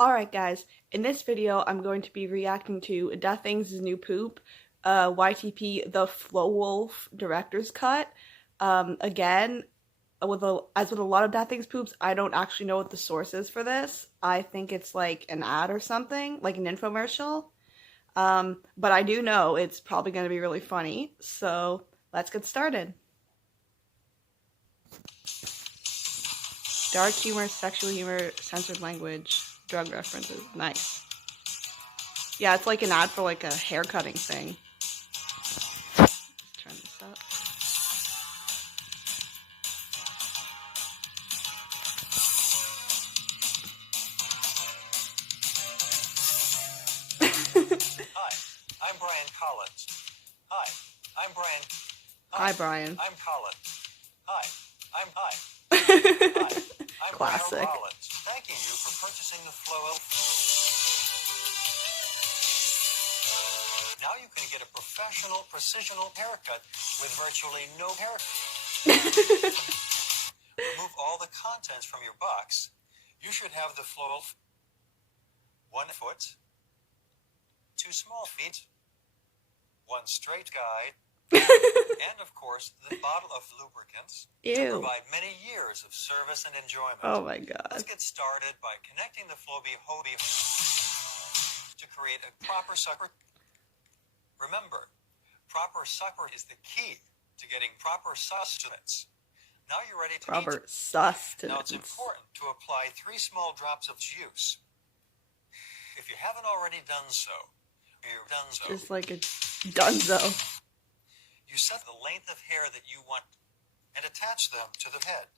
Alright guys, in this video I'm going to be reacting to DaThigs' new poop, YTP the FLOWOLF director's cut. Again, as with a lot of DaThigs poops, I don't actually know what the source is for this. I think it's like an ad or something, like an infomercial. But I do know it's probably going to be really funny, so let's get started. Dark humor, sexual humor, censored language, drug references. Nice. Yeah, it's like an ad for like a hair cutting thing. Just turn this up. Hi, I'm Brian Collins. Hi, I'm Brian. Hi, Brian. I'm Collins. Hi, I'm Hi. I'm Classic. Briarb Lollins. Thanking you for purchasing the FLOWOLF. Now you can get a professional, precisional haircut with virtually no hair. Remove all the contents from your box. You should have the FLOWOLF 1 foot, 2 small feet, 1 straight guide, and of course the bottle of lubricants to provide many years of service and enjoyment. Oh my god. Let's get started by connecting the Flowbee Hobie to create a proper sucker. Remember, proper sucker is the key to getting proper sustenance. Now you're ready to proper eat. sustenance. Now it's important to apply 3 small drops of juice. If you haven't already done so, you're done so. Just like a dunzo. You set the length of hair that you want and attach them to the head.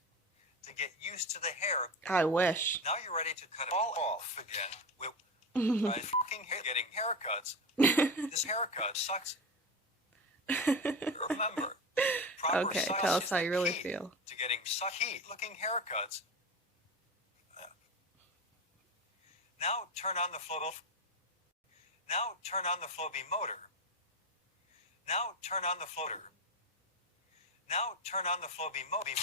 To get used to the hair. I wish. Now you're ready to cut it all off again with getting haircuts. This haircut sucks. Remember, proper okay, size tell us is how the you really key feel. to getting sucky looking haircuts. Now turn on the FLOWOLF. Now turn on the Flowbee motor. Now turn on the floater. Now turn on the Flowbee Mobi.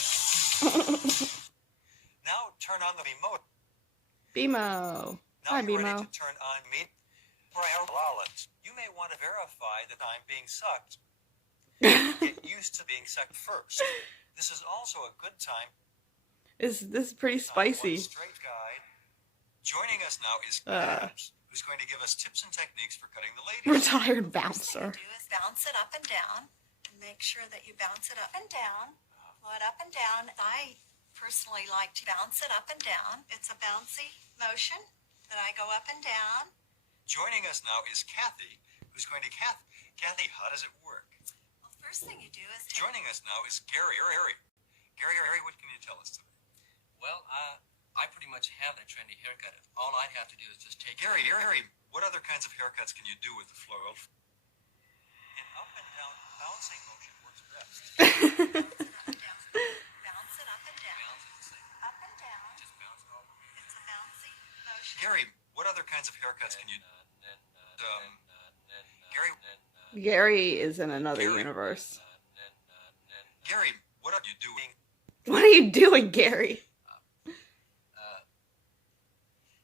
Now turn on the motor. BMO. Now Hi, you're ready BMO. to turn on meat. Briarb Lollins. You may want to verify that I'm being sucked. Get used to being sucked first. This is also a good time. This is pretty spicy. Straight guide. Joining us now is Babs, who's going to give us tips and techniques for cutting the ladies. Retired bouncer. First thing you do is bounce it up and down, and make sure that you bounce it up and down, blow it up and down. I personally like to bounce it up and down. It's a bouncy motion that I go up and down. Joining us now is Kathy, who's going to Kathy, how does it work? Well, first thing you do is Joining us now is Gary. Gary, what can you tell us today? Well, I pretty much have that trendy haircut. All I'd have to do is just take Gary, what other kinds of haircuts can you do with the FLOWOLF? An up and down bouncing motion works best. bounce it up and down. Up and down. Just bounce it all over. It's a bouncy motion. Gary, what other kinds of haircuts can you Gary is in another universe. Gary, what are you doing? What are you doing, Gary?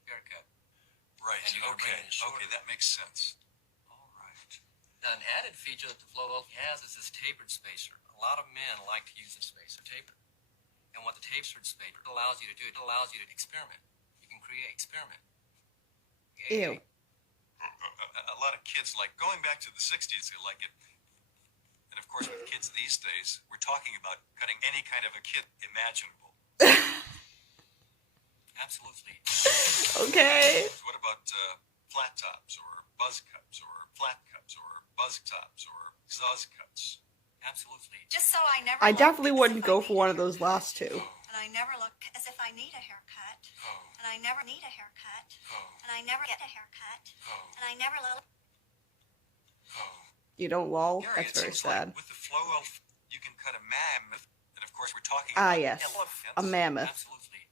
Haircut. Right, And you gotta bring it shorter. okay, that makes sense. All right. Now, an added feature that the FLOWOLF has is this tapered spacer. A lot of men like to use the spacer taper. And what the tapered spacer allows you to do, it allows you to experiment. You can create experiment. Ew. A lot of kids like going back to the 60s, they like it. And of course, with kids these days, we're talking about cutting any kind of a kid imaginable. Absolutely. Okay. What about flat tops or buzz cuts or flat cuts or buzz tops or zuzz cuts? Absolutely. Just so I never I look definitely as wouldn't if I go for need one a of those haircut. last two. And I never look as if I need a haircut. Oh, And I never need a haircut. oh, And I never get a haircut. oh, And I never look. oh. You don't lol? Gary, That's it very seems sad. like with the FLOWOLF, you can cut a mammoth, and of course we're talking Ah, about yes. elephants. A mammoth. Absolutely.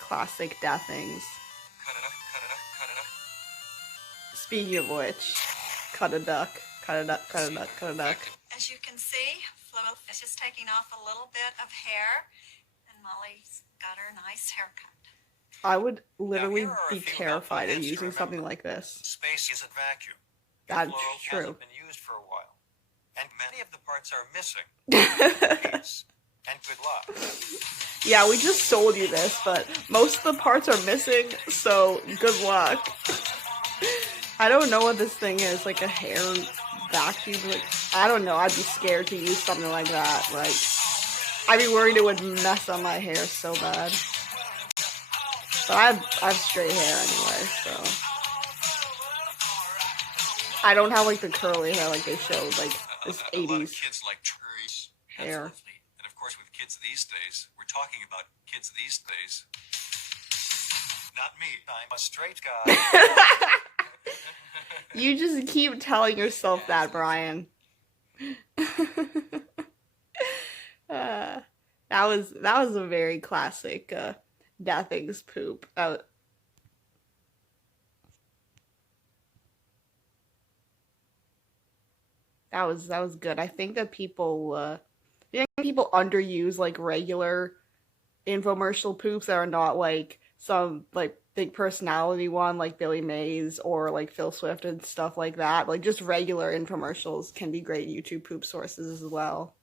Classic DaThigs. Cut it up, cut it up, cut it up. Speaking of which, cut a duck. Cut a duck, cut a duck, cut a duck. As you can see, FLOWOLF is just taking off a little bit of hair, and Molly's got her nice haircut. I would Now, literally here are a be few terrified of helpful hints to using something remember. like this. Space isn't vacuum. That's FLOWOLF true. hasn't been used for a while, and many of the parts are missing. Peace and good luck. Yeah, we just sold you this, but most of the parts are missing, so good luck. I don't know what this thing is, like a hair vacuum, like, I don't know, I'd be scared to use something like that, like, I'd be worried it would mess up my hair so bad. But I have straight hair anyway, so. I don't have like the curly hair like they showed, like this A lot of 80s kids like trees. hair. Absolutely. And of course, with kids these days, we're talking about kids these days. Not me. I'm a straight guy. You just keep telling yourself that, Brian. That was a very classic DaThigs poop. That was good. I think that people underuse like regular infomercial poops that are not like some like big personality one like Billy Mays or like Phil Swift and stuff like that. Like just regular infomercials can be great YouTube poop sources as well.